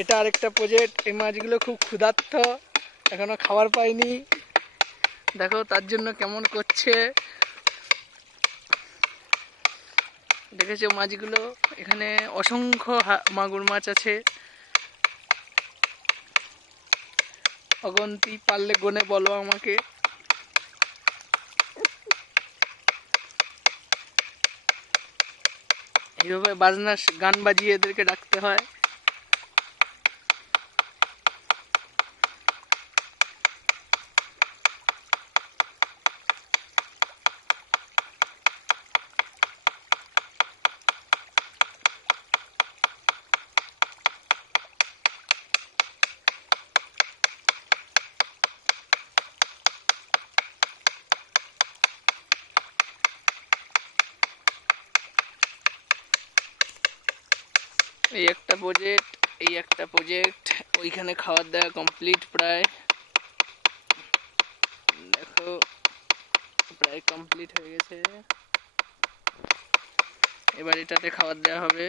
এটা আরেকটা প্রজেক্ট। এই মাছগুলো খুব ক্ষুধার্ত, এখনো খাবার পায়নি। দেখো তার জন্য কেমন করছে, দেখেছো মাছগুলো? এখানে অসংখ্য মাগুর মাছ আছে, অগন্তি। পারলে গনে বলো আমাকে। এইভাবে বাজনা গান বাজিয়ে এদেরকে ডাকতে হয়। এই একটা প্রজেক্ট, এই একটা প্রজেক্ট। ওইখানে খাবার দেওয়া কমপ্লিট প্রায়, দেখো প্রায় কমপ্লিট হয়ে গেছে। এবার এটাতে খাবার দেওয়া হবে।